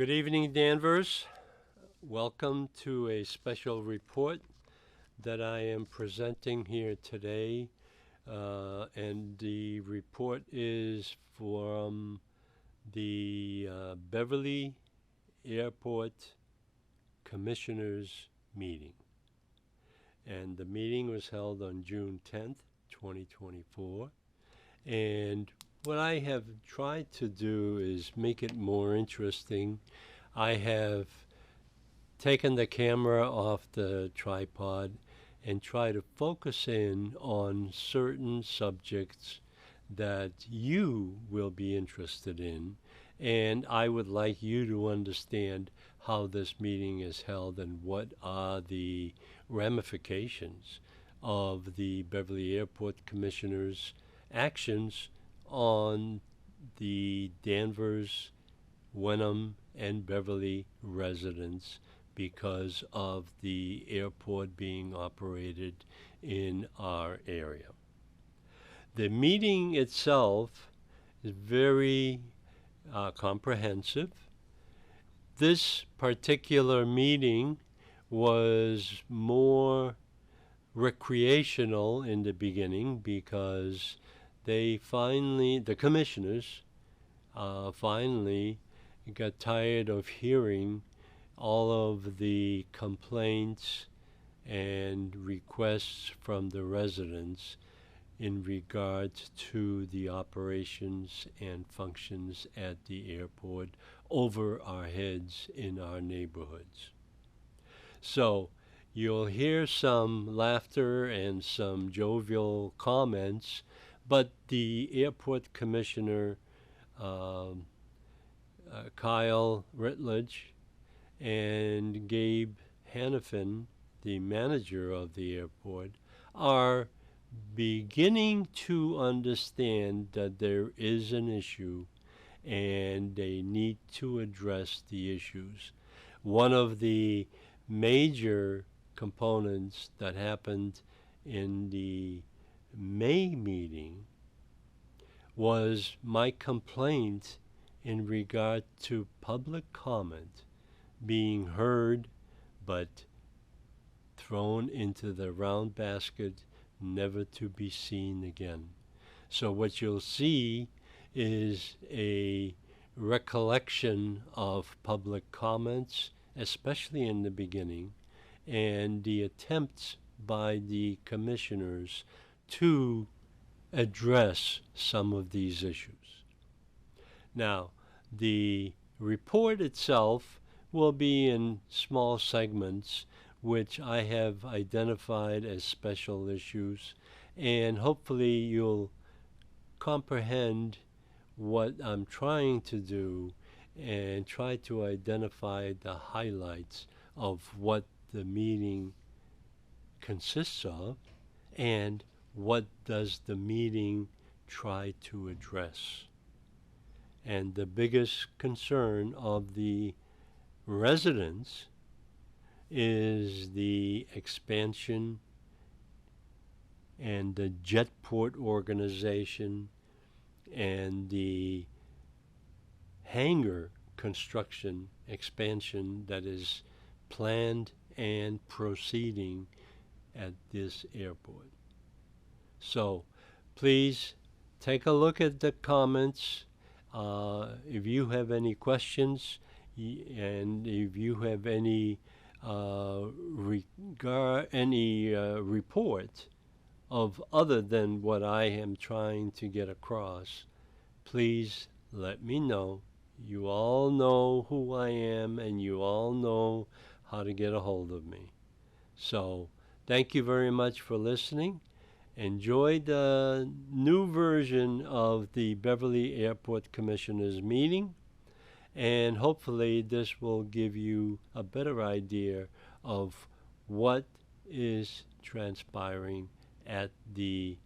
Good evening, Danvers. Welcome to a special report that I am presenting here today. And the report is from the Beverly Airport Commissioners meeting. And the meeting was held on June 10th, 2024. And what I have tried to do is make it more interesting. I have taken the camera off the tripod and try to focus in on certain subjects that you will be interested in. And I would like you to understand how this meeting is held and what are the ramifications of the Beverly Airport Commissioner's actions on the Danvers, Wenham, and Beverly residents because of the airport being operated in our area. The meeting itself is very comprehensive. This particular meeting was more recreational in the beginning because the commissioners finally got tired of hearing all of the complaints and requests from the residents in regards to the operations and functions at the airport over our heads in our neighborhoods. So you'll hear some laughter and some jovial comments, but the airport commissioner, Kyle Ritledge, and Gabe Hannafin, the manager of the airport, are beginning to understand that there is an issue and they need to address the issues. One of the major components that happened in the May meeting was my complaint in regard to public comment being heard but thrown into the round basket, never to be seen again. So what you'll see is a recollection of public comments, especially in the beginning, and the attempts by the commissioners to address some of these issues. Now, the report itself will be in small segments which I have identified as special issues, and hopefully you'll comprehend what I'm trying to do and try to identify the highlights of what the meeting consists of and what does the meeting try to address. And the biggest concern of the residents is the expansion and the jetport organization and the hangar construction expansion that is planned and proceeding at this airport. So please take a look at the comments. If you have any questions and if you have any report of other than what I am trying to get across, please let me know. You all know who I am and you all know how to get a hold of me. So thank you very much for listening. Enjoy the new version of the Beverly Airport Commissioners meeting, and hopefully this will give you a better idea of what is transpiring at the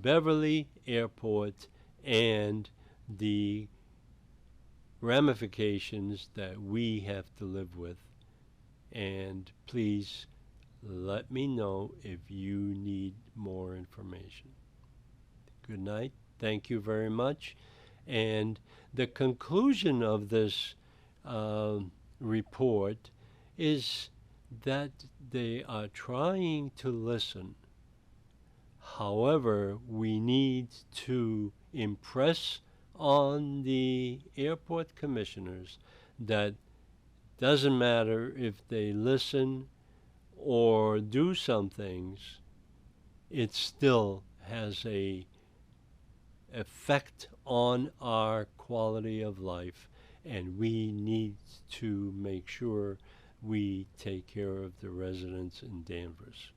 Beverly Airport and the ramifications that we have to live with. And please let me know if you need more information. Good night. Thank you very much. And the conclusion of this report is that they are trying to listen. However, we need to impress on the airport commissioners that doesn't matter if they listen or do some things, it still has a effect on our quality of life, and we need to make sure we take care of the residents in Danvers.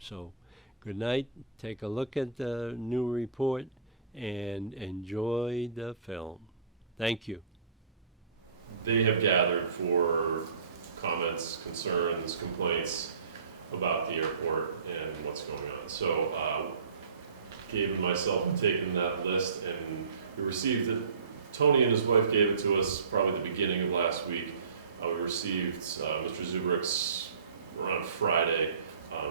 So, good night. Take a look at the new report and enjoy the film. Thank you. They have gathered for comments, concerns, complaints about the airport and what's going on. So Gabe and myself have taken that list, and we received it. Tony and his wife gave it to us probably the beginning of last week. We received Mr. Zuberek's around Friday,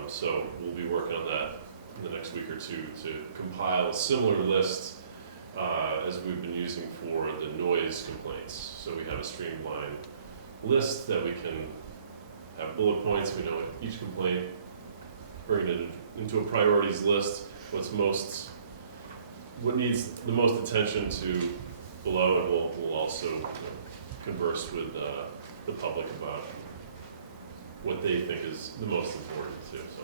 so we'll be working on that in the next week or two to compile a similar list as we've been using for the noise complaints. So we have a streamlined list that we can have bullet points. We know each complaint, bring it into a priorities list, what needs the most attention to below, and we'll also converse with the public about what they think is the most important too. So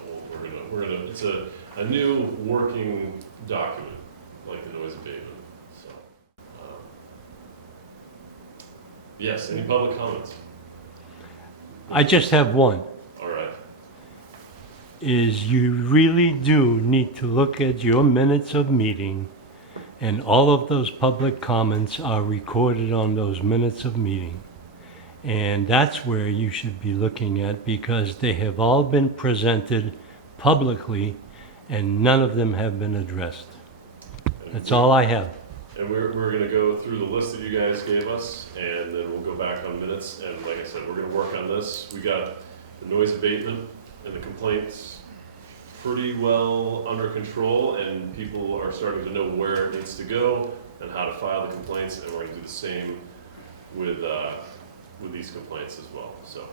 we're gonna it's a new working document, like the noise abatement. So yes, any public comments? I just have one. All right. Is you really do need to look at your minutes of meeting, and all of those public comments are recorded on those minutes of meeting. And that's where you should be looking at, because they have all been presented publicly and none of them have been addressed. That's all I have. And we're going to go through the list that you guys gave us, and then we'll go back on minutes. And like I said, we're going to work on this. We got the noise abatement and the complaints pretty well under control, and people are starting to know where it needs to go and how to file the complaints. And we're going to do the same with these complaints as well. So,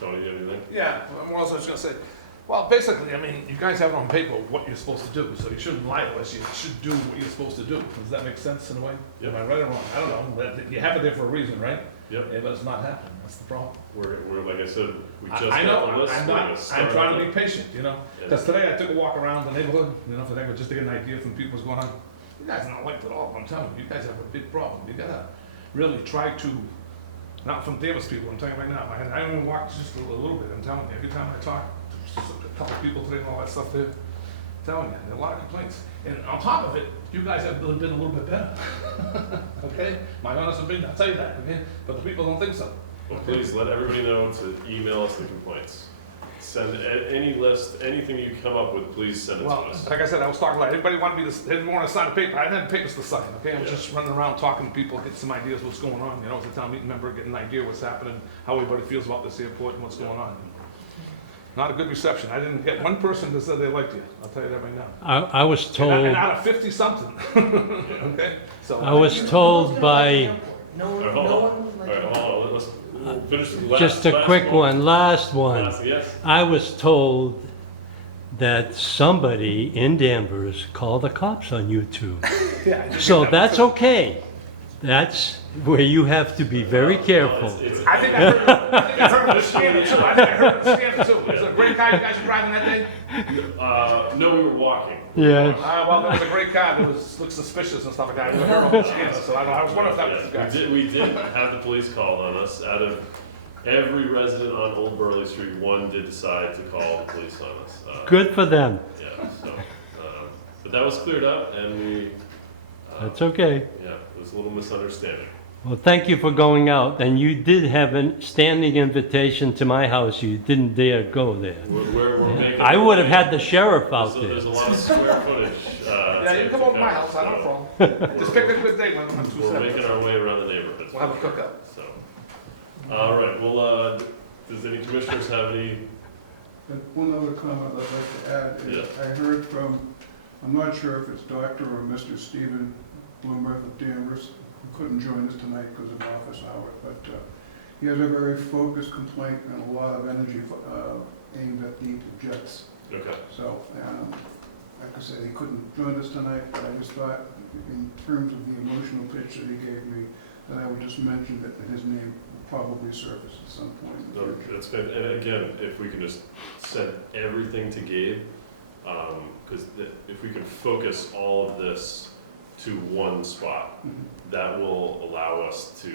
Tony, do you have anything? Yeah, what else I was going to say? Well, basically, I mean, you guys have it on paper what you're supposed to do, so you shouldn't lie to us. You should do what you're supposed to do. Does that make sense in a way? Yep. Am I right or wrong? I don't know. But you have it there for a reason, right? Yep. Yeah, but it's not happening. That's the problem. We're like I said, we just I know. got the list. I'm trying to be patient, you know. Yeah. Because today I took a walk around the neighborhood, you know, for that, just to get an idea from people what's going on. You guys are not liked at all. I'm telling you, you guys have a big problem. You gotta really try to. Not from Davis people, I'm telling you right now. I only walked just a little bit. I'm telling you, every time I talk to a couple of people today and all that stuff there, I'm telling you, there are a lot of complaints. And on top of it, you guys have been a little bit better. Okay? My honest opinion, I'll tell you that, okay? But the people don't think so. Well, please let everybody know to email us the complaints. Send any list, anything you come up with, please send it to Well, us. like I said, I was talking about, everybody wanted me to, they didn't want to sign a paper. I didn't have papers to sign, okay? I was Yeah. just running around talking to people, getting some ideas what's going on, you know, as a town meeting member, getting an idea what's happening, how everybody feels about this airport and what's going on. Not a good reception. I didn't get one person that said they liked you. I'll tell you that right now. I was told, And out of 50-something, okay? So. I was told by, No All right, one, hold no on. one would like. All right, hold on. We'll finish the last. just a last quick one, last one. Last, yes. I was told that somebody in Danvers called the cops on you two. Yeah, I just So get that. that's okay. That's where you have to be very careful. It's I think I heard of the scandal too. I think I heard of the scandal too. Was it a great car you guys were driving that day? no, we were walking. Yeah. Well, there was a great car that looked suspicious and stuff like that. I heard of the scandal, so I don't know. I was wondering if that was the guy. We did have the police called on us. Out of every resident on Old Beverly Street, one did decide to call the police on us. Good for them. Yeah, so, but that was cleared up, and we, That's okay. yeah, it was a little misunderstanding. Well, thank you for going out. And you did have a standing invitation to my house. You didn't dare go there. We're making. I would have had the sheriff out There's a there. lot of square footage. Yeah, you can come over to my house. I don't have a problem. Just pick a good day when I'm on We're making 2-7. our way around the neighborhood. We'll have a cookout. So, all right. Well, does any commissioners have any? And one other comment I'd like to add is, I heard from, I'm not sure if it's Dr. or Mr. Stephen Bloomer of Danvers, couldn't join us tonight because of office hours, but he has a very focused complaint and a lot of energy aimed at the jets. Okay. So, like I said, he couldn't join us tonight, but I just thought, in terms of the emotional pitch that he gave me, that I would just mention that his name will probably surface at some point in the No, future. that's good. And again, if we can just send everything to Gabe, because if we can focus all of this to one spot, Mhm. that will allow us to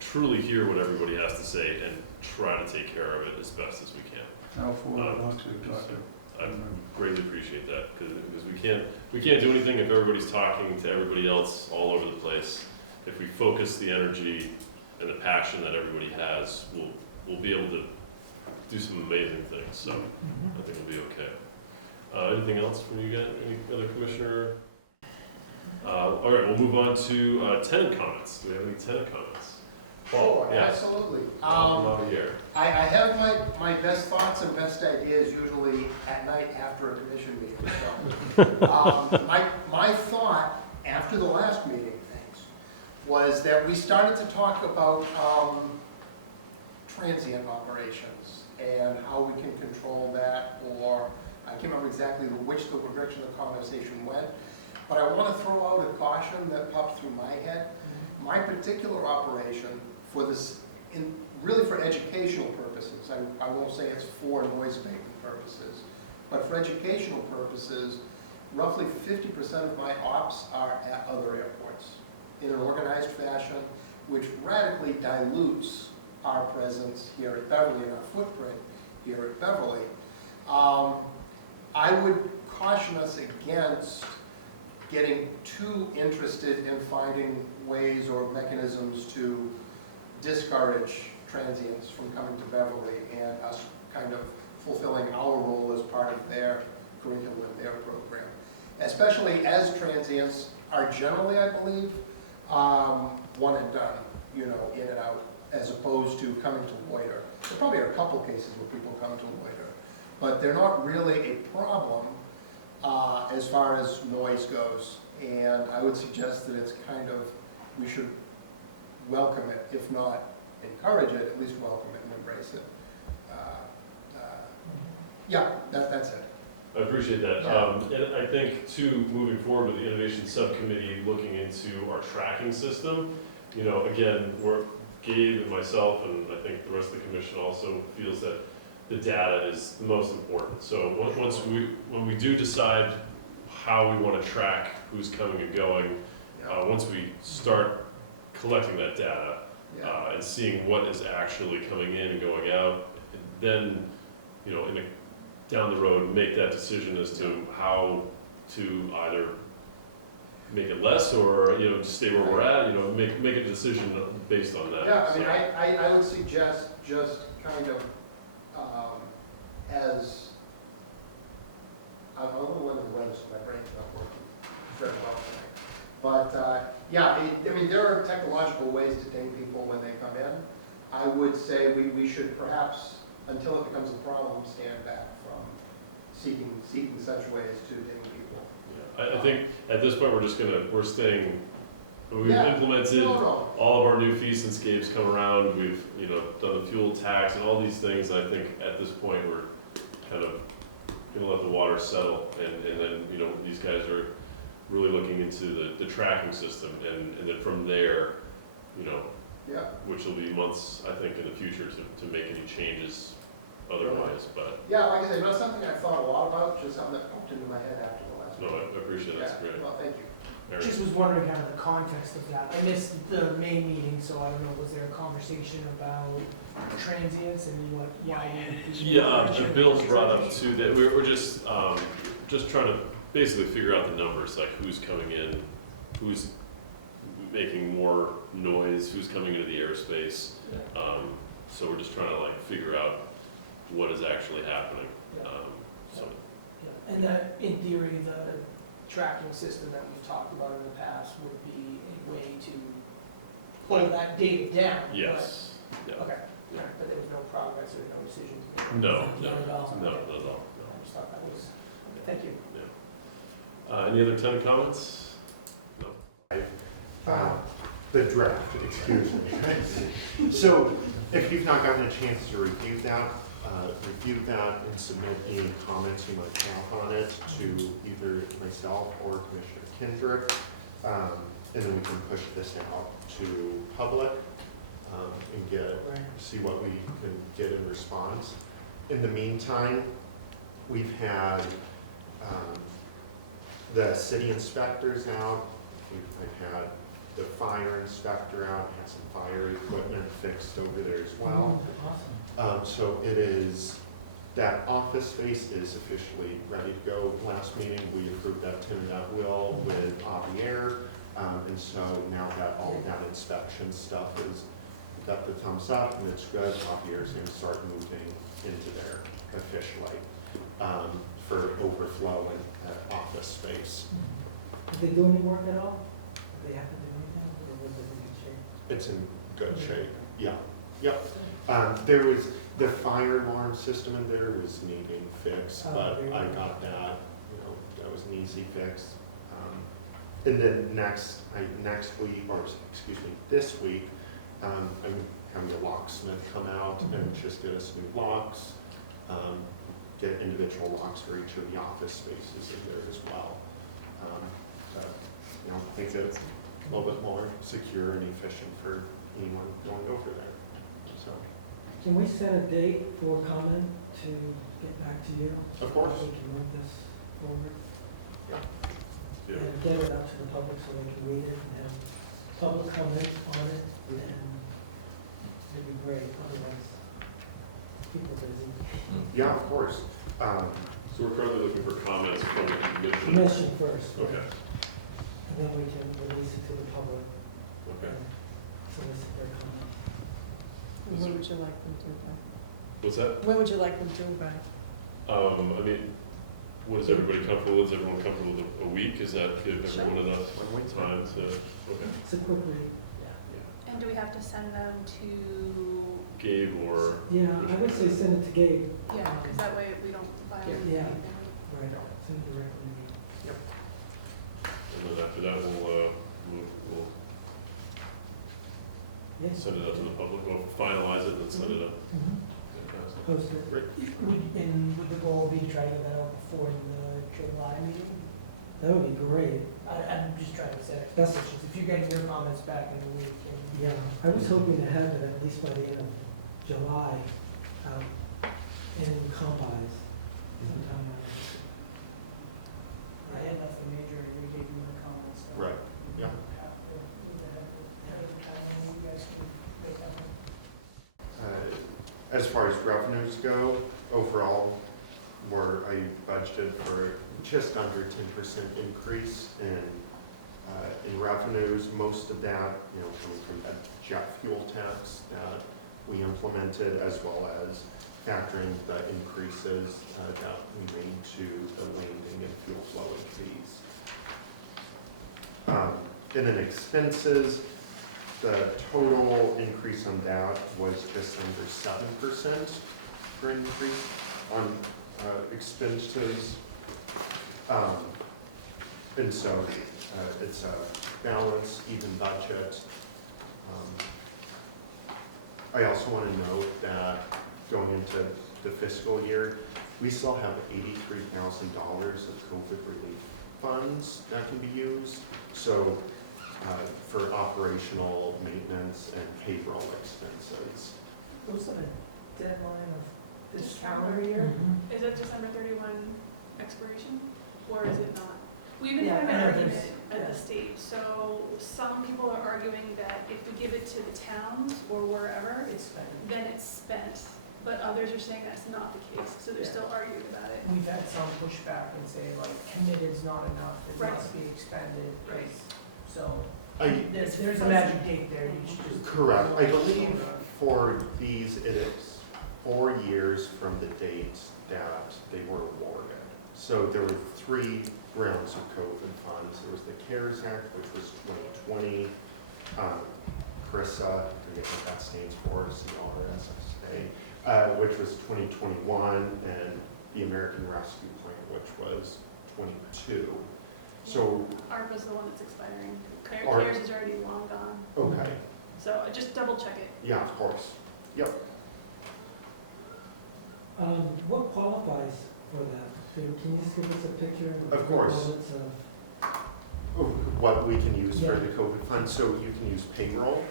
truly hear what everybody has to say and try to take care of it as best as we can. I'll forward it on to Dr. I greatly appreciate that, because we can't do anything if everybody's talking to everybody else all over the place. If we focus the energy and the passion that everybody has, we'll be able to do some amazing things, so I think we'll be okay. Anything else from you guys, any other commissioner? All right, we'll move on to tenant comments. Do we have any tenant comments? Paul, Sure, yes. absolutely. Out of here. I have my best thoughts and best ideas usually at night after a commission meeting, so. My thought after the last meeting, thanks, was that we started to talk about transient operations and how we can control that, or I can't remember exactly which direction the conversation went, but I want to throw out a caution that popped through my head. My particular operation for this, really for educational purposes, I won't say it's for noise abatement purposes, but for educational purposes, roughly 50% of my ops are at other airports in an organized fashion, which radically dilutes our presence here at Beverly and our footprint here at Beverly. I would caution us against getting too interested in finding ways or mechanisms to discourage transients from coming to Beverly and us kind of fulfilling our role as part of their curriculum and their program. Especially as transients are generally, I believe, one and done, in and out, as opposed to coming to loiter. There probably are a couple cases where people come to loiter, but they're not really a problem as far as noise goes. And I would suggest that it's kind of, we should welcome it, if not encourage it, at least welcome it and embrace it. Yeah, that's it. I appreciate that. Yeah. And I think, too, moving forward with the innovation subcommittee, looking into our tracking system, again, Gabe and myself, and I think the rest of the commission also feels that the data is the most important. So when we do decide how we want to track who's coming and going, once we start collecting that data and seeing what is actually coming in and going out, then, down the road, make that decision as to how to either make it less or, just stay where we're at, make a decision based on that. Yeah, I mean, I would suggest just kind of as, I'm a little under the weather, so my brain's not working very well tonight. But, I mean, there are technological ways to ding people when they come in. I would say we should perhaps, until it becomes a problem, stand back from seeking such ways to ding people. Yeah. I think at this point, we're staying, we've Yeah. implemented No. all of our new fees since Gabe's come around. We've, done the fuel tax and all these things. I think at this point, we're kind of gonna let the water settle, and then, these guys are really looking into the tracking system, and then from there, Yeah. which will be months, I think, in the future to make any changes otherwise, but, Yeah, like I said, not something I've thought a lot about, just something that popped into my head after the last no, meeting. I appreciate it, that's Yeah, great. well, thank you. Eric? Just was wondering kind of the context of that. I missed the main meeting, so I don't know, was there a conversation about transients and why you? Yeah, the Bill's brought up too, that we're just trying to basically figure out the numbers, like who's coming in, who's making more noise, who's coming into the airspace. So we're just trying to figure out what is actually happening. Yeah. So, Yeah. And that, in theory, the tracking system that we've talked about in the past would be a way to pull that data down. yes, yeah. But, okay, Yeah. but there was no progress or no decisions made? No, Not at all? No, Okay. not at all, I just thought that was, thank you. no. Any other tenant comments? No. The draft, excuse me. So if you've not gotten a chance to review that and submit any comments you might have on it to either myself or Commissioner Kendrick, and then we can push this out to public and see what we can get in response. In the meantime, we've had the city inspectors out. I've had the fire inspector out, had some fire equipment fixed over there as well. Awesome. So it is, that office space is officially ready to go. Last meeting, we approved that tentative will with Javier. And so now that all of that inspection stuff is, got the thumbs up and it's good, Javier's gonna start moving into there officially for overflow and office space. Did they do any work at all? Did they have to do anything, or was it in good shape? It's in good shape, yeah, yep. There was, the fire alarm system in there was needing fixed, Oh, but very I good. got that, that was an easy fix. And then next week, or excuse me, this week, I'm having a locksmith come out and just get us new locks, get individual locks for each of the office spaces in there as well. Make it a little bit more secure and efficient for anyone going over there, so. Can we set a date for comment to get back to you? Of course. So we can move this forward? Yeah. And get it out to the public so they can read it and have public comment on it, and it'd be great, otherwise people are busy. Yeah, of course. So we're currently looking for comments from the commission. Commission first. Okay, And then we can release it to the public okay. and solicit their comments. When would you like them to back? What's that? When would you like them to back? I mean, what is everybody comfortable with? Is everyone comfortable with a week? Is that give everyone enough time to, okay. It's a quick read. And do we have to send them to, Gabe or? Yeah, I would say send it to Gabe. yeah, because that way we don't violate Yeah. anything. Right, send it directly to me. And then after that, we'll Yes. send it out to the public, we'll finalize it and then send it out. Mhm. Fantastic. Post it. Great. And would the goal be to try to get that out before the July meeting? That would be great. I'm just trying to set expectations. If you're getting your comments back in a week. Yeah, I was hoping to have it at least by the end of July, in combis sometime. I had nothing major, we gave you the comments. so- Right, yeah. As far as revenues go, overall, I budgeted for just under 10% increase in revenues. Most of that, coming from that jet fuel tax that we implemented, as well as factoring the increases that we made to the landing and fuel flowing fees. And then expenses, the total increase on that was just under 7% for increase on expenses. And so it's a balanced, even budget. I also want to note that going into the fiscal year, we still have $83,000 of COVID relief funds that can be used. So for operational maintenance and payroll expenses. Was that a deadline of this December. calendar year? Is it December 31 expiration, or is it not? We've been Yeah, having I an know argument there's- at the state, so some people are arguing that if we give it to the towns or wherever, It's spent. then it's spent, but others are saying that's not the case, so they're still arguing about it. We've had some pushback and say like committed's not enough, it Right. must be expended. Right. So I, there's a magic date there, you should just. correct. I believe for these, it is 4 years from the date that they were awarded. So there were 3 rounds of COVID funds. There was the CARES Act, which was 2020, CRISA, I forget what that stands for, CRSA, which was 2021, and the American Rescue Plan, which was 22. So, ARPA's the one that's expiring. ARPA. CARES is already long gone, okay, so just double check it. yeah, of course. Yep. What qualifies for that? Can you just give us a picture? Of course. Bullets of- What we can use for Yeah. the COVID fund, so you can use payroll,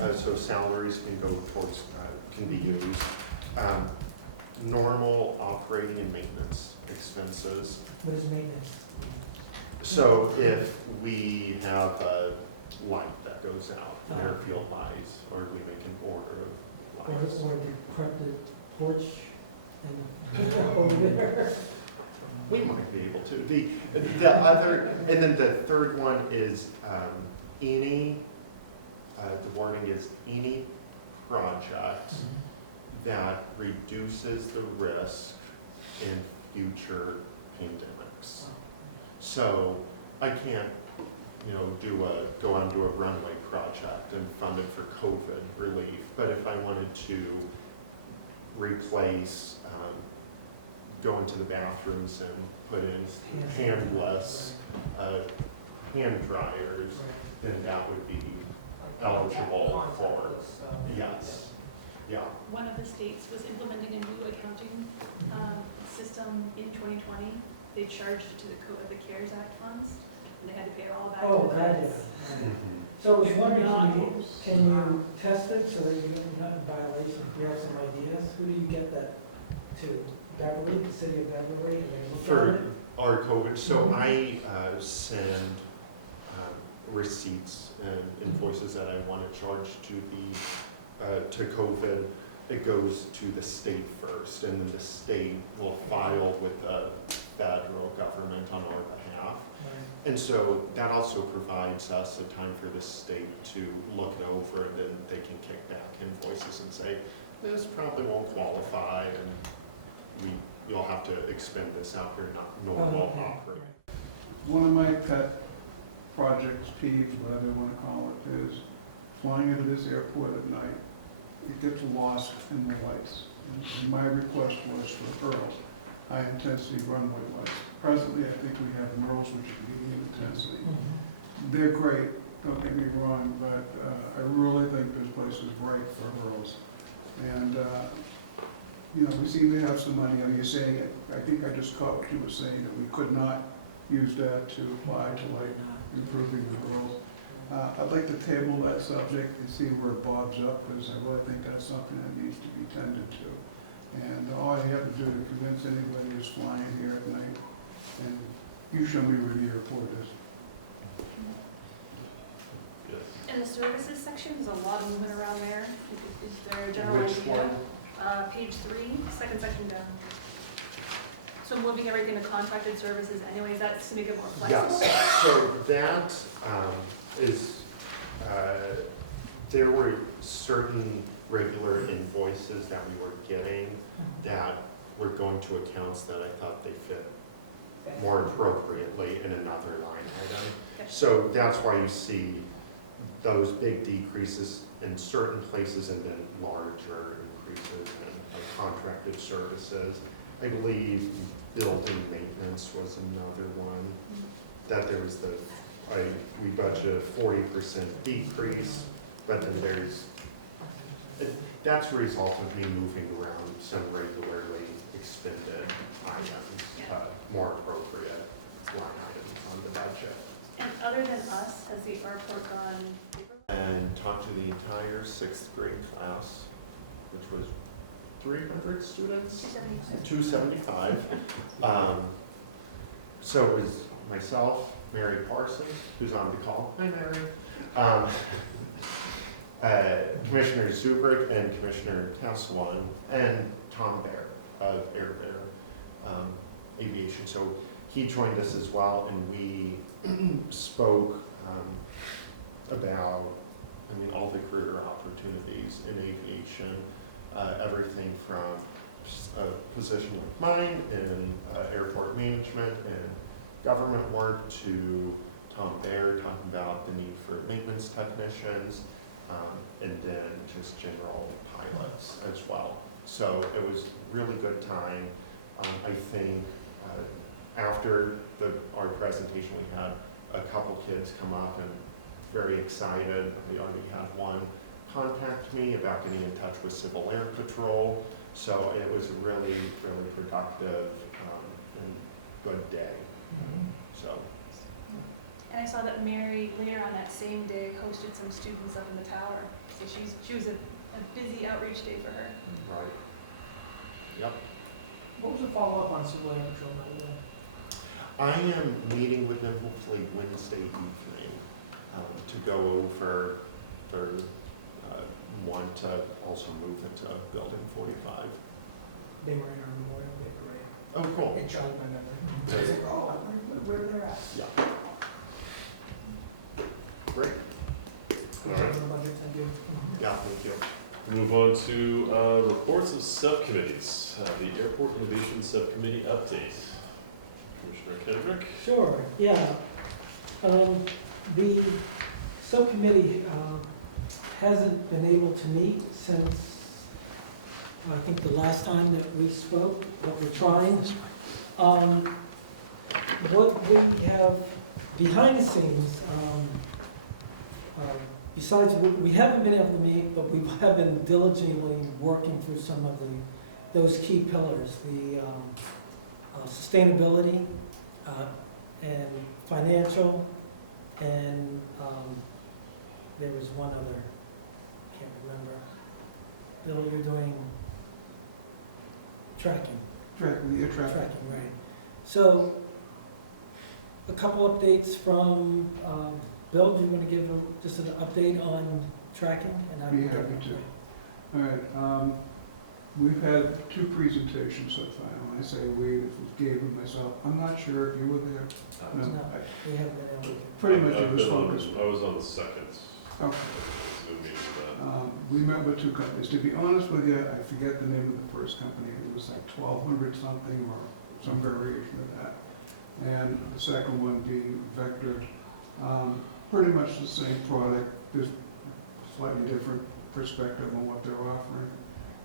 Okay. so salaries can go towards, can be used. Normal operating and maintenance expenses. What is maintenance? So if we have a light that goes out, Oh. airfield lights, or we make an order of Or, lights. or the carpet porch and over there? We might be able to. The other, and then the third one is any, the wording is any project that reduces the risk in future pandemics. So I can't, go on and do a runway project and fund it for COVID relief, but if I wanted to replace, go into the bathrooms and put in handless, hand dryers, then that would be eligible for, yes, yeah. One of the states was implementing a new accounting system in 2020. They charged it to the CARES Act funds, and they had to pay it all back Oh, to the got it. feds. So I was wondering, Not- can you test it so that you're not in violation? If you have some ideas, who do you get that to? Beverly, the city of Beverly, and they look at For it? our COVID, so I send receipts and invoices that I want to charge to to COVID. It goes to the state first, and then the state will file with the federal government on our behalf. Right. And so that also provides us a time for the state to look it over, and then they can kick back invoices and say, this probably won't qualify, and you'll have to expend this out here, not normal Okay. operating. One of my pet projects, peeves, whatever you want to call it, is flying into this airport at night. It gets lost in the lights. And my request was for Earl, high-intensity runway lights. Presently, I think we have Merles, which are medium intensity. They're great, don't get me wrong, but I really think this place is right for Earls. And, we seem to have some money. You're saying, I think I just caught what you were saying, that we could not use that to apply to like improving the girls. I'd like to table that subject and see where it bobs up, because I really think that's something that needs to be tended to. And all I have to do to convince anybody who's flying here at night, and you show me where the airport is. Yes. In the services section, there's a lot of movement around there. Is there a general Which idea? one? Page 3, second section down. So moving everything to contracted services anyways, that's to make it more flexible? Yes, so that is, there were certain regular invoices that we were getting that were going to accounts that I thought they fit more appropriately in another line item. Okay. So that's why you see those big decreases in certain places and then larger increases in contracted services. I believe building maintenance was another one, that there was we budgeted a 40% decrease, but then that's a result of me moving around some regularly expended items, more appropriate line items on the budget. And other than us, has the airport gone paperless? And talked to the entire 6th grade class, which was 300 students? 275. So it was myself, Mary Parsons, who's on the call. Hi, Mary. Commissioner Zuberek and Commissioner Tasselwan, and Tom Baer of Air Bear Aviation. So he joined us as well, and we spoke about, all the career opportunities in aviation, everything from a position like mine in airport management and government work to Tom Baer talking about the need for maintenance technicians, and then just general pilots as well. So it was a really good time. I think after our presentation, we had a couple kids come up and very excited. We already had one contact me about getting in touch with Civil Air Patrol. So it was a really, really productive and good day. So. And I saw that Mary, later on that same day, hosted some students up in the tower. So she was a busy outreach day for her. Right. Yep. What was the follow-up on Civil Air Patrol night? I am meeting with them hopefully Wednesday evening to go over their want to also move into Building 45. They were in our Memorial Day parade. Oh, cool. It jogged my memory. I was like, oh, I wonder where they're at. Yeah. Great. All right. Thank you. Yeah, thank you. Move on to reports of subcommittees. The Airport Innovation Subcommittee update. Commissioner Kendrick? Sure, yeah. The subcommittee hasn't been able to meet since, I think, the last time that we spoke, but we're trying. What we have behind the scenes, besides, we haven't been able to meet, but we have been diligently working through some of those key pillars, the sustainability and financial, and there was one other, can't remember. Bill, you're doing tracking. Tracking, the air traffic. Tracking, right. So, a couple updates from, Bill, do you want to give just an update on tracking? And I'll Be get happy into to. it. All right, we've had 2 presentations so far. When I say we, it was Gabe and myself. I'm not sure if you were there. No, No. I- We haven't been able to. Pretty much I've it was been on- focused. I was on the second Okay. Zoom meeting for that. We met with 2 companies. To be honest with you, I forget the name of the first company. It was like 1,200 something or some variation of that. And the second one being Vector. Pretty much the same product, just slightly different perspective on what they're offering.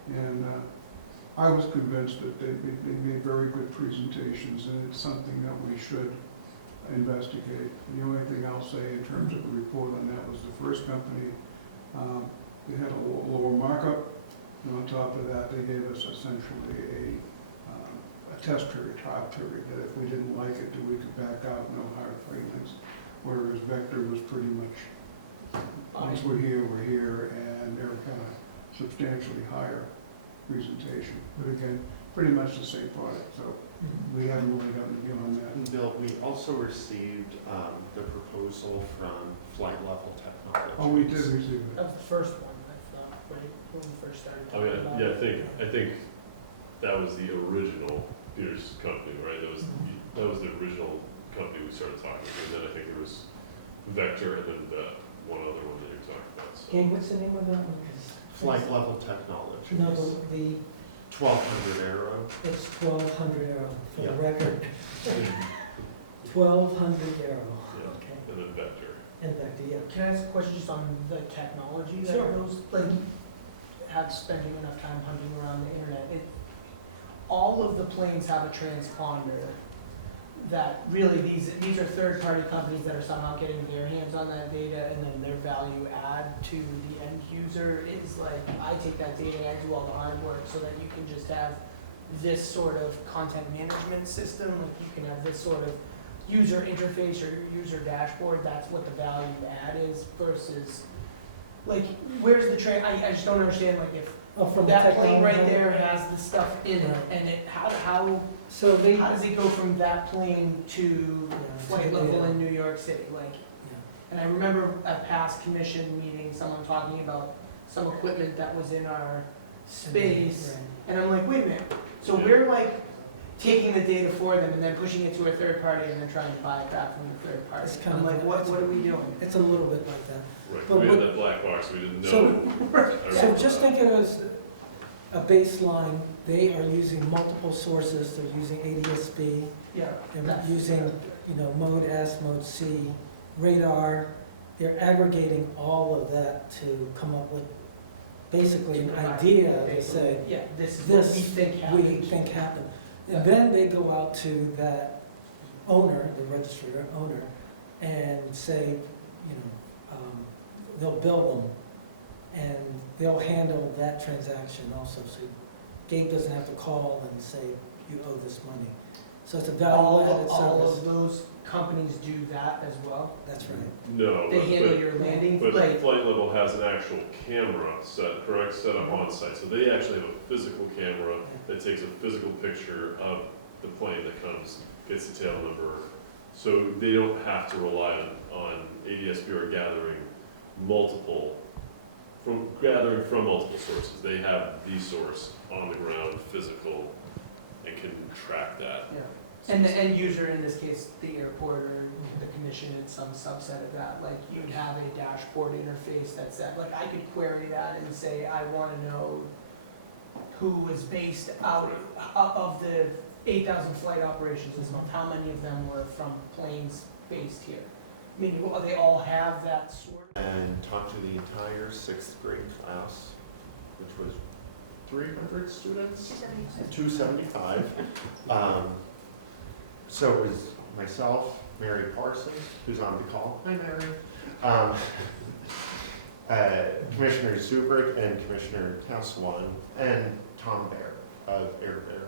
And I was convinced that they made very good presentations, and it's something that we should investigate. The only thing I'll say in terms of the report on that was the first company, they had a lower markup, and on top of that, they gave us essentially a test period, trial period, that if we didn't like it, that we could back out, no hard feelings. Whereas Vector was pretty much, once we're here, and they're kind of substantially higher presentation. But again, pretty much the same product, so we haven't really gotten beyond that. And Bill, we also received the proposal from Flight Level Technologies. Oh, we did receive it. That was the first one, I thought, right, when we first started I mean, talking about yeah, it. I think that was the original Peters company, right? That was the original company we started talking to, and then I think there was Vector and then the one other one that you're talking about, so. Gabe, what's the name of that one? 'Cause- Flight Level Technologies. No, the, 1,200 Aero. it's 1,200 euro, for the Yeah. record. 1,200 euro, Yeah. okay. And then Vector. And Vector, yeah. Can I ask a question just on the technology that Sure. goes, like, have spending enough time hunting around the internet? All of the planes have a transponder that really, these are third-party companies that are somehow getting their hands on that data, and then their value add to the end user is like, I take that data and I do all the hard work so that you can just have this sort of content management system, like you can have this sort of user interface or user dashboard, that's what the value add is versus, like, where's the I just don't understand, like, if Oh, from the that plane right technology. there has the stuff in it, Right. and how So they, does it go from that plane to Yeah, flight to level the- in New York City, like? yeah. And I remember at past commission meetings, someone talking about some equipment that was in our space, Right. and I'm like, wait a minute, so Yeah. we're like taking the data for them and then pushing it to a third party and then trying to buy it back from the third party. It's kind I'm of- like, what are we doing? It's a little bit like that. Right, But we had what- that black box, we didn't know. So- I So remember just that. think of it as a baseline, they are using multiple sources, they're using ADS-B, Yeah. they're that's- using, mode S, mode C, radar, they're aggregating all of that to come up with basically an idea to say, Yeah, this is what we this think we happened. think happened. And then they go out to that owner, the registered owner, and say, you know, they'll bill them, and they'll handle that transaction also, so Gabe doesn't have to call and say, you owe this money. So it's a value-added All service. of those companies do that as well? That's right. No, They handle but, your landing, but like, Flight Level has an actual camera set, correct, set up on site. So they actually have a physical camera that takes a physical picture of the plane that comes, gets the tail number. So they don't have to rely on ADSB or gathering from multiple sources. They have the source on the ground, physical, and can track that. yeah. And the end user, in this case, the airport or the commission, it's some subset of that, like, you'd have a dashboard interface that said, like, I could query that and say, I wanna know who is based out of the 8,000 flight operations this month, how many of them were from planes based here? I mean, they all have that sort And talked to the entire sixth grade class, which was 300 students? 275. So it was myself, Mary Parsons, who's on the call. Hi, Mary. Commissioner Zuberek and Commissioner Taswan, and Tom Bear of Air Bear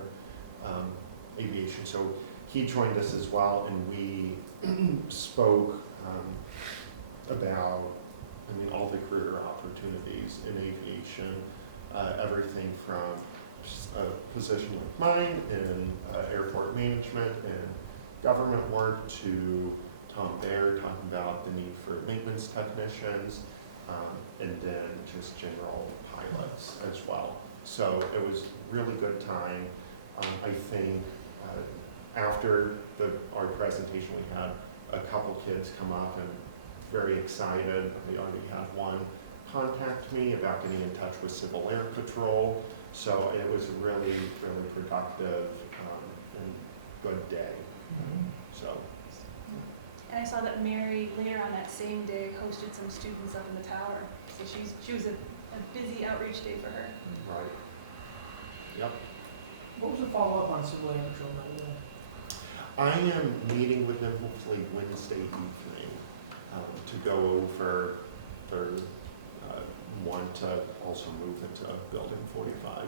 Aviation. So he joined us as well, and we spoke about, all the career opportunities in aviation, everything from a position like mine in airport management and government work to Tom Baer talking about the need for maintenance technicians, and then just general pilots as well. So it was a really good time. I think after our presentation, we had a couple kids come up and very excited. We already had one contact me about getting in touch with Civil Air Patrol. So it was a really, really productive and good day. So. And I saw that Mary, later on that same day, hosted some students up in the tower. So she was a busy outreach day for her. Right. Yep. What was the follow-up on Civil Air Patrol, by the way? I am meeting with them hopefully Wednesday evening to go over their want to also move into Building 45.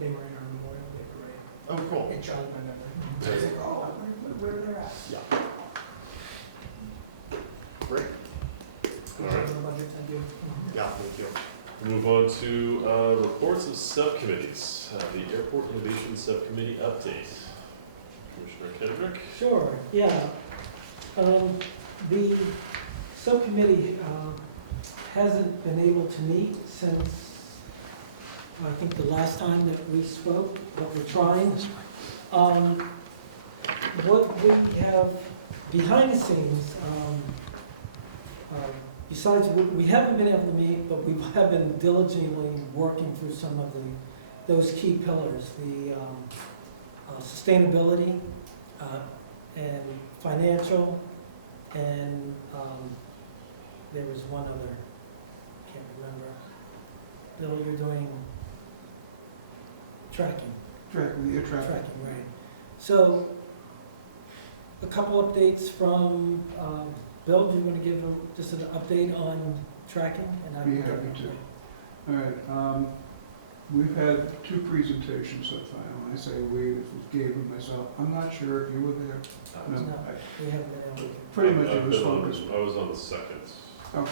They were in our Memorial Day parade. Oh, cool. It jogged my memory. I was like, oh, I wonder where they're at. Yeah. Great. All right. Budget, thank you. Yeah, thank you. Move on to reports of subcommittees. The Airport Innovation Subcommittee update. Commissioner Kendrick? Sure, yeah. The subcommittee hasn't been able to meet since, I think, the last time that we spoke, but we're trying. What we have behind the scenes, besides, we haven't been able to meet, but we have been diligently working through some of those key pillars, the sustainability and financial, and there was one other, can't remember. Bill, you're doing tracking. Tracking, the air traffic. Tracking, right. So, a couple updates from, Bill, do you want to give just an update on tracking? And I Be will- happy to. All right, we've had 2 presentations so far. When I say we, it was Gabe and myself. I'm not sure if you were there. No, I- we haven't been able to. Pretty much I've it was been on- focused. I was on the second Okay.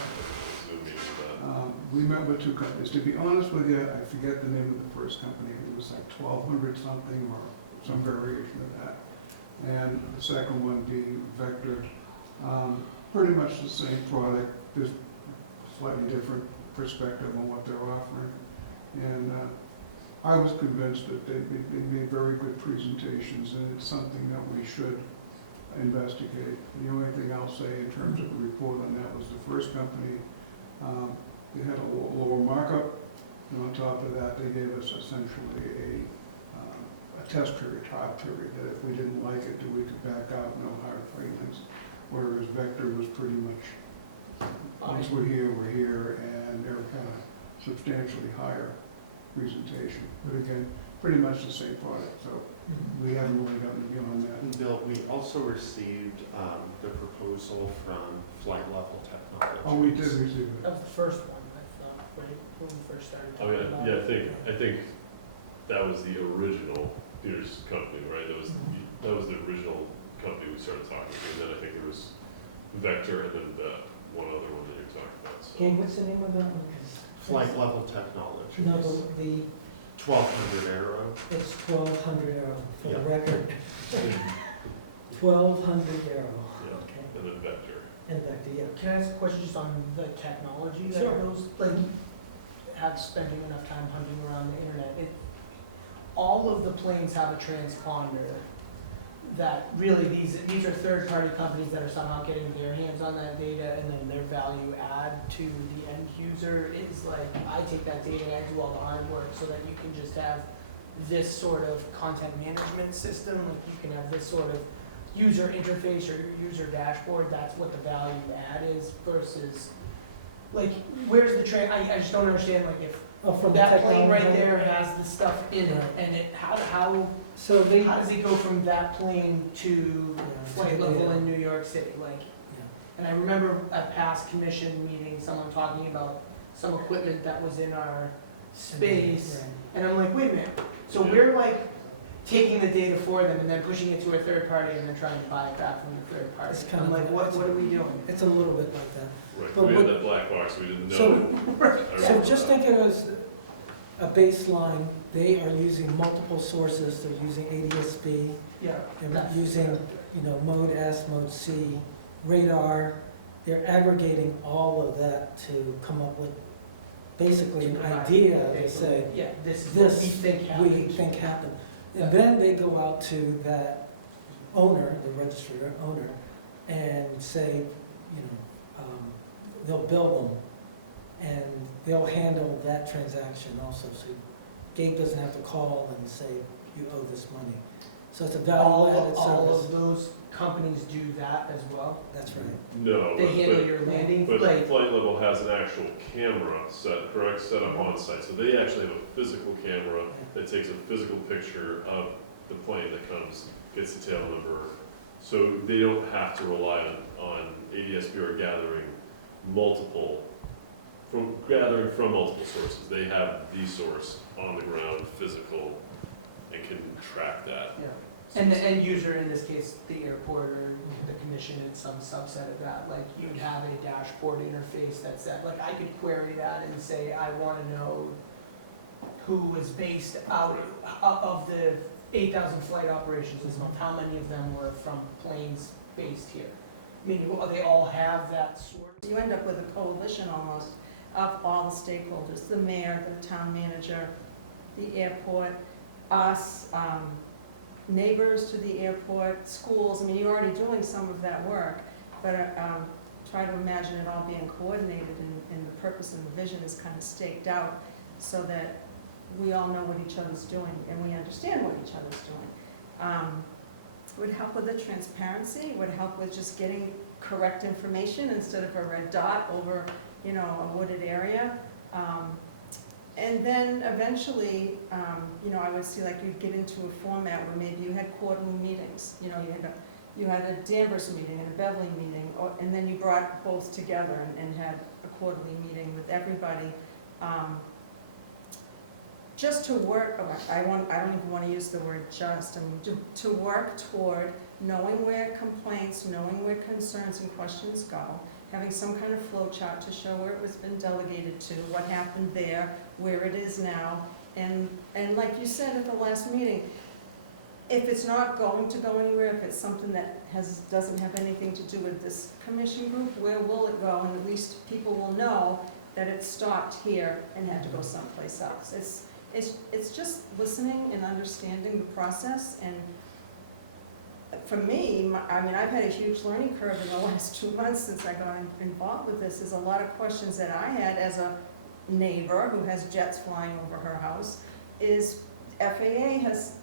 Zoom meeting of that. We met with 2 companies. To be honest with you, I forget the name of the first company. It was like 1,200 something or some variation of that. And the second one being Vector. Pretty much the same product, just slightly different perspective on what they're offering. And I was convinced that they made very good presentations, and it's something that we should investigate. The only thing I'll say in terms of the report on that was the first company, they had a lower markup, and on top of that, they gave us essentially a test period, trial period, that if we didn't like it, that we could back out, no hard feelings. Whereas Vector was pretty much, once we're here, and they're kind of substantially higher presentation. But again, pretty much the same product, so we haven't really gotten beyond that. And Bill, we also received the proposal from Flight Level Technologies. Oh, we did receive it. That was the first one, I thought, right, when we first started I talking mean, about yeah, it. I think that was the original Peters company, right? That was the original company we started talking to, and then I think there was Vector and then one other one that you're talking about, so. Gang, what's the name of that one? 'Cause Flight Level Technologies. No, the, 1200 Aero. it's 1200 arrow, for the Yeah. record. 1200 arrow, Yeah. okay. And then Vector. And Vector, yeah. Can I ask a question just on the technology that Sure. those, like, have spending enough time hunting around the internet? All of the planes have a transponder that really, these are third-party companies that are somehow getting their hands on that data, and then their value add to the end user is like, I take that data and I do all the hard work so that you can just have this sort of content management system, like you can have this sort of user interface or user dashboard, that's what the value add is versus, like, where's the I just don't understand, like, if From that plane right technology. there has the stuff in it, and it, how So they, does it go from that plane to Yeah, flight to the level data. in New York City, like? And I remember at past commission meeting, someone talking about some equipment that was in our space, Right. and I'm like, wait a minute, so Yeah. we're like taking the data for them and then pushing it to a third party and then trying to buy it back from the third party. It's kind I'm of like, like- what are we doing? It's a little bit like that. Right, But we had what- that black box, we didn't know. So- I So remember just that. think of it as a baseline, they are using multiple sources, they're using ADS-B, Yeah. they're that's- using, mode S, mode C, radar, they're aggregating all of that to come up with basically an idea to say, Yeah, this is what we this think we happened. think happened. Yeah. And then they go out to that owner, the registered owner, and say, they'll bill them, and they'll handle that transaction also. So Gabe doesn't have to call and say, you owe this money. So it's a value-added All service. of those companies do that as well? That's right. No, They handle but, your landing, but like, Flight Level has an actual camera set, correct, set up on site. So they actually have a physical camera that takes a physical picture of the plane that comes, gets the tail number. So they don't have to rely on ADS-B or gathering from multiple sources. They have the source on the ground, physical, and can track that. yeah. And the end user, in this case, the airport or the commission is some subset of that, like you'd have a dashboard interface that said, like I could query that and say, I wanna know who was based out of the 8,000 flight operations this month, how many of them were from planes based here? I mean, they all have that sort. You end up with a coalition almost of all the stakeholders, the mayor, the town manager, the airport, us, neighbors to the airport, schools. I mean, you're already doing some of that work, but try to imagine it all being coordinated and the purpose and the vision is kind of staked out so that we all know what each other's doing and we understand what each other's doing. Would help with the transparency, would help with just getting correct information instead of a red dot over, a wooded area. And then eventually, I would see like you'd get into a format where maybe you had quarterly meetings. You had a Danvers meeting and a Beverly meeting, and then you brought both together and had a quarterly meeting with everybody. Just to work, I don't even want to use the word just, to work toward knowing where complaints, knowing where concerns and questions go, having some kind of flow chart to show where it was been delegated to, what happened there, where it is now, and like you said at the last meeting, if it's not going to go anywhere, if it's something that doesn't have anything to do with this commission group, where will it go? And at least people will know that it stopped here and had to go someplace else. It's just listening and understanding the process, and for me, I've had a huge learning curve in the last 2 months since I got involved with this. There's a lot of questions that I had as a neighbor who has jets flying over her house, is FAA has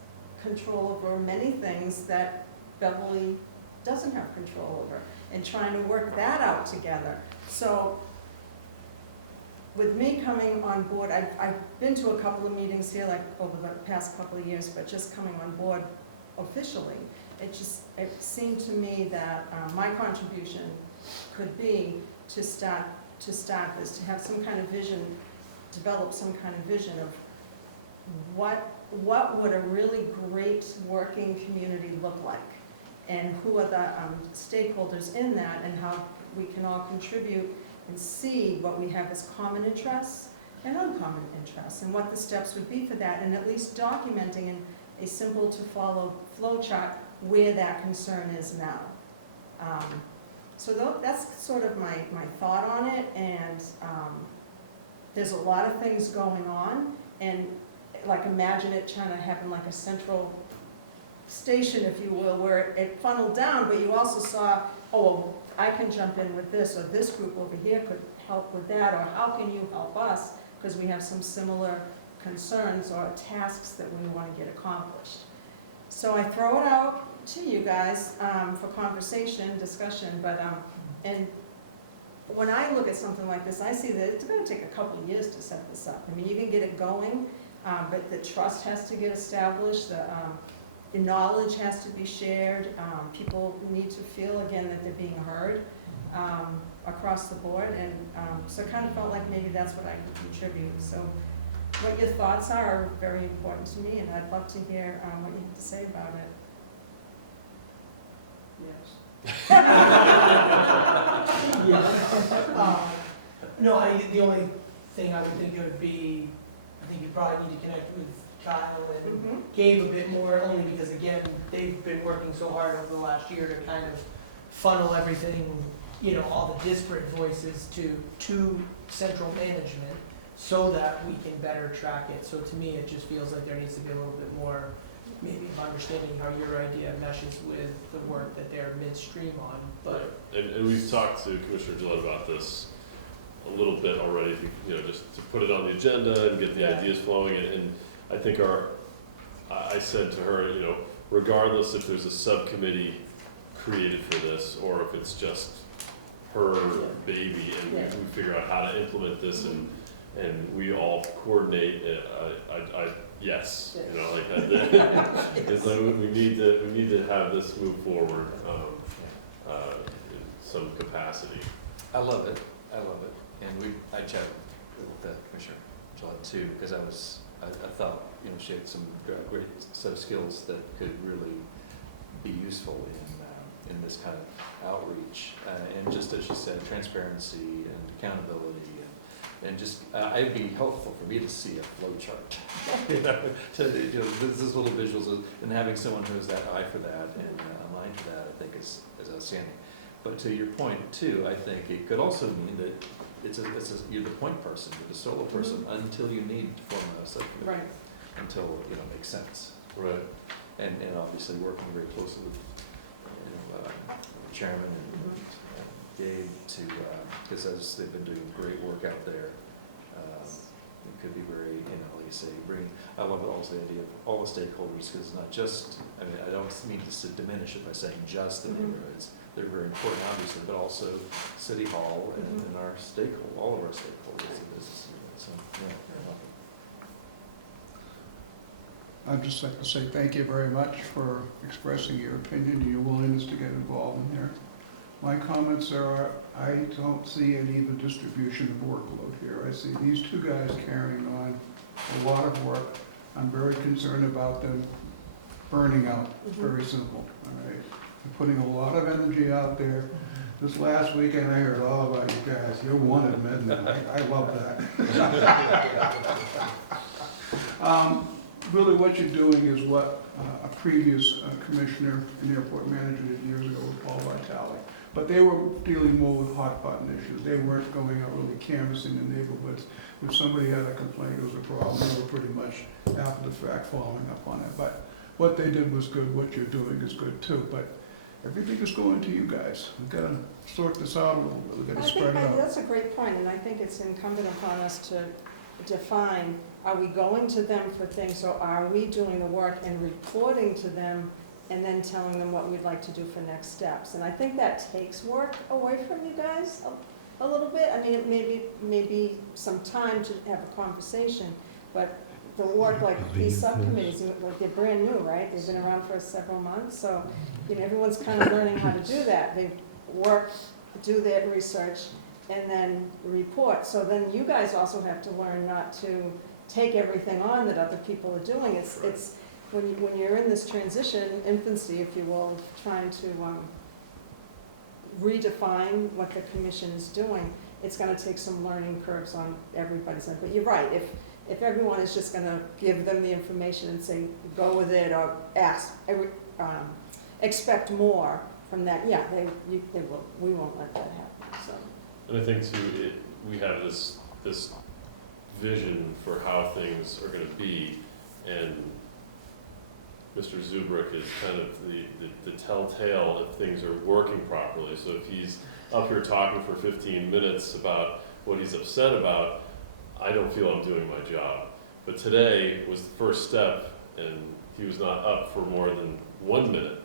control over many things that Beverly doesn't have control over, and trying to work that out together. So with me coming on board, I've been to a couple of meetings here, like over the past couple of years, but just coming on board officially, it seemed to me that my contribution could be to start this, to have some kind of vision, develop some kind of vision of what would a really great working community look like, and who are the stakeholders in that, and how we can all contribute and see what we have as common interests and uncommon interests, and what the steps would be for that, and at least documenting in a simple to follow flow chart where that concern is now. So that's sort of my thought on it, and there's a lot of things going on, and like imagine it trying to happen like a central station, if you will, where it funneled down, but you also saw, oh, I can jump in with this, or this group over here could help with that, or how can you help us, because we have some similar concerns or tasks that we want to get accomplished. So I throw it out to you guys for conversation, discussion, but, and when I look at something like this, I see that it's going to take a couple of years to set this up. I mean, you can get it going, but the trust has to get established, the knowledge has to be shared, people need to feel, again, that they're being heard across the board, and so I kind of felt like maybe that's what I could contribute. So what your thoughts are very important to me, and I'd love to hear what you have to say about it. Yes. No, the only thing I would think it would be, I think you probably need to connect with Kyle and Gabe a bit more, only because, again, they've been working so hard over the last year to kind of funnel everything, you know, all the disparate voices to central management so that we can better track it. So to me, it just feels like there needs to be a little bit more maybe of understanding how your idea meshes with the work that they're midstream on. But and we've talked to Commissioner Gillette about this a little bit already, you know, just to put it on the agenda and get the ideas flowing. And I think I said to her, you know, regardless if there's a subcommittee created for this or if it's just her baby, and we figure out how to implement this, and we all coordinate. Yes, you know, like that. It's like we need to have this move forward in some capacity. I love it, and I chatted with Commissioner Gillette too, because I thought, you know, she had some great set of skills that could really be useful in this kind of outreach, and just as she said, transparency and accountability. And just, it'd be helpful for me to see a flow chart. This little visuals, and having someone who has that eye for that and a mind for that, I think is outstanding. But to your point too, I think it could also mean that you're the point person, you're the solo person until you need to form a subcommittee. Right. Until, you know, makes sense. Right. And obviously working very closely with, you know, Chairman and Gabe to, because as they've been doing great work out there, it could be very, you know, like you say, I love also the idea of all the stakeholders, because it's not just, I mean, I don't mean to diminish it by saying just the neighborhoods. They're very important, obviously, but also City Hall and our stakeholders, all of our stakeholders in business. So, yeah, very helpful. I'd just like to say thank you very much for expressing your opinion and your willingness to get involved in here. My comments are, I don't see an even distribution of workload here. I see these two guys carrying on a lot of work. I'm very concerned about them burning out. It's very simple, all right? They're putting a lot of energy out there. This last weekend, I heard all about you guys. You're one of them, isn't it? I love that. Really what you're doing is what a previous commissioner and airport manager did years ago with Paul Vitale. But they were dealing more with hot button issues. They weren't going out really canvassing the neighborhoods. If somebody had a complaint, it was a problem, they were pretty much after the fact following up on it. But what they did was good, what you're doing is good too. But everything is going to you guys. We've got to sort this out a little bit, we've got to spread it out. That's a great point, and I think it's incumbent upon us to define, are we going to them for things, or are we doing the work and reporting to them and then telling them what we'd like to do for next steps? And I think that takes work away from you guys a little bit. I mean, it maybe some time to have a conversation, but the work, like these subcommittees, like they're brand new, right? They've been around for several months, so, you know, everyone's kind of learning how to do that. They work, do their research, and then report. So then you guys also have to learn not to take everything on that other people are doing. It's when you're in this transition, infancy, if you will, trying to redefine what the commission is doing, it's gonna take some learning curves on everybody's end. But you're right, if everyone is just gonna give them the information and say, go with it, or ask, expect more from that, yeah, they will, we won't let that happen, so. And I think too, we have this vision for how things are gonna be, and Mr. Zuberek is kind of the telltale if things are working properly. So if he's up here talking for 15 minutes about what he's upset about, I don't feel I'm doing my job. But today was the first step, and he was not up for more than 1 minute,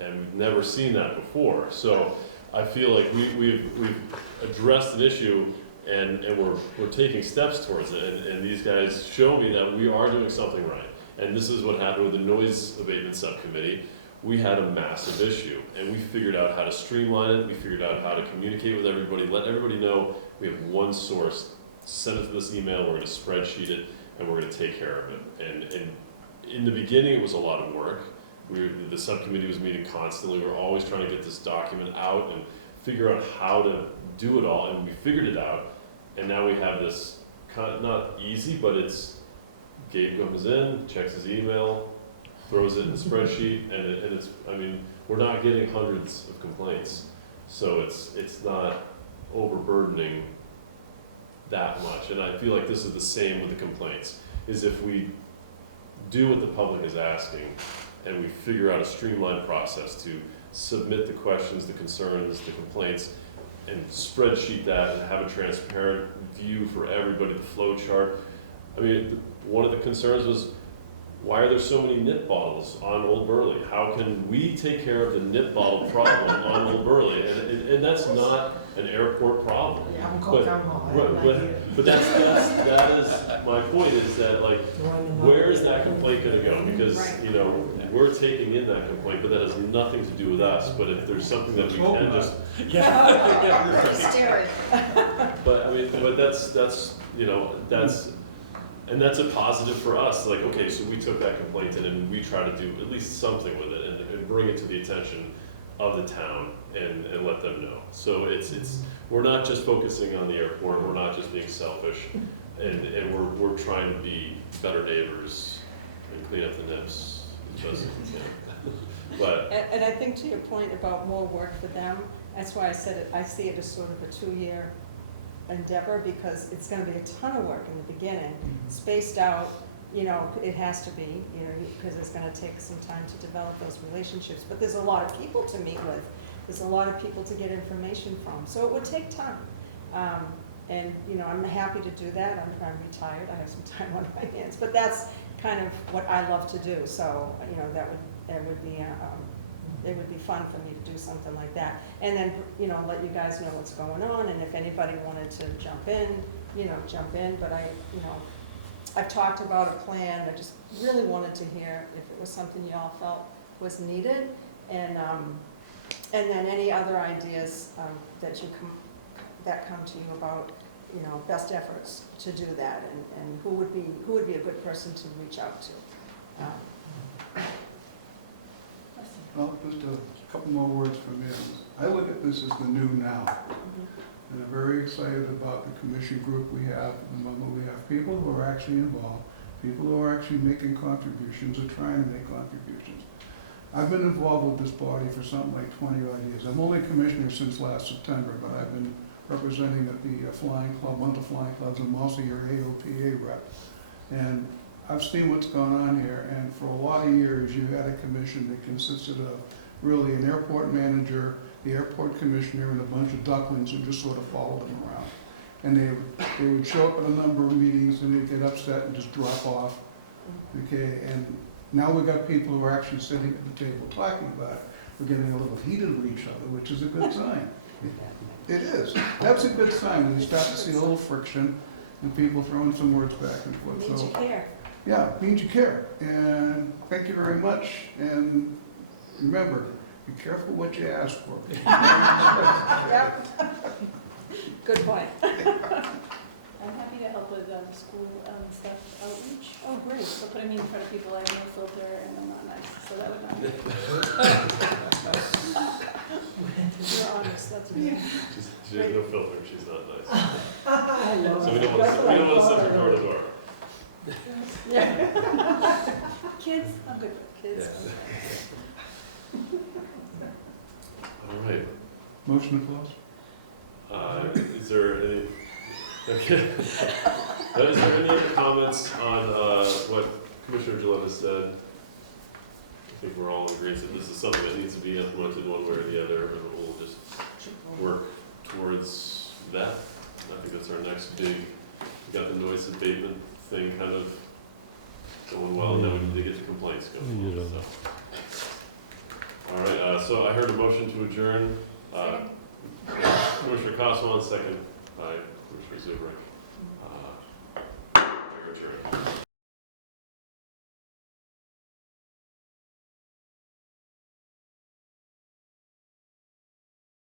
and we've never seen that before. So I feel like we've addressed an issue, and we're taking steps towards it, and these guys show me that we are doing something right. And this is what happened with the noise abatement subcommittee. We had a massive issue, and we figured out how to streamline it. We figured out how to communicate with everybody, let everybody know we have one source. Send it to this email, we're gonna spreadsheet it, and we're gonna take care of it. And in the beginning, it was a lot of work. The subcommittee was meeting constantly. We were always trying to get this document out and figure out how to do it all, and we figured it out. And now we have this, not easy, but it's, Gabe comes in, checks his email, throws it in the spreadsheet, and it's, I mean, we're not getting hundreds of complaints. So it's not overburdening that much. And I feel like this is the same with the complaints, is if we do what the public is asking, and we figure out a streamlined process to submit the questions, the concerns, the complaints, and spreadsheet that and have a transparent view for everybody, the flow chart. I mean, one of the concerns was, why are there so many nip bottles on Old Burley? How can we take care of the nip bottle problem on Old Burley? And that's not an airport problem. Yeah, I'm called town hall, I have an idea. But that is, my point is that, like, where is that complaint gonna go? Because, you know, we're taking in that complaint, but that has nothing to do with us. But if there's something that we can just, but I mean, but that's, you know, and that's a positive for us. Like, okay, so we took that complaint in and we try to do at least something with it and bring it to the attention of the town and let them know. So it's we're not just focusing on the airport, we're not just being selfish, and we're trying to be better neighbors and clean up the nips as best as we can. But And I think to your point about more work for them, that's why I said it, I see it as sort of a 2-year endeavor, because it's gonna be a ton of work in the beginning, spaced out, you know, it has to be, you know, because it's gonna take some time to develop those relationships, but there's a lot of people to meet with, there's a lot of people to get information from, so it would take time. And, you know, I'm happy to do that, I'm retired, I have some time on my hands, but that's kind of what I love to do, so, you know, that would be, it would be fun for me to do something like that. And then, you know, let you guys know what's going on, and if anybody wanted to jump in, you know, jump in, but I've talked about a plan, I just really wanted to hear if it was something y'all felt was needed, and then any other ideas that come to you about, you know, best efforts to do that, and who would be a good person to reach out to. Well, just a couple more words from me. I look at this as the new now. And I'm very excited about the commission group we have. Remember, we have people who are actually involved, people who are actually making contributions or trying to make contributions. I've been involved with this body for something like 20-odd years. I'm only commissioner since last September, but I've been representing at the flying club, one of the flying clubs. I'm also your AOPA rep. And I've seen what's gone on here, and for a lot of years, you had a commission that consisted of really an airport manager, the airport commissioner, and a bunch of ducklings who just sort of followed them around. And they would show up at a number of meetings, and they'd get upset and just drop off. Okay, and now we've got people who are actually sitting at the table talking about it. We're getting a little heated with each other, which is a good sign. It is. That's a good sign, when you start to see a little friction and people throwing some words back and forth. Means you So, care. yeah, means you care. And thank you very much. And remember, be careful what you ask for. Yep. Good point. I'm happy to help with school stuff outreach. Oh, great. So putting me in front of people, I have no filter and I'm not nice, so that would not be. You're honest, that's me. She has no filter, she's not nice. I love So we don't want to send her door to door. Yeah. Kids, I'm good with kids. All right. Motion to close? Is there any, okay. Is there any other comments on what Commissioner Gillette has said? I think we're all in agreement that this is something that needs to be implemented one way or the other, and we'll just work towards that. I think that's our next big, we got the noise abatement thing kind of going well, now we need to get the complaints going. Yeah. So. All right, so I heard a motion to adjourn. Commissioner Cosman, second by Commissioner Zuberek. We're adjourned.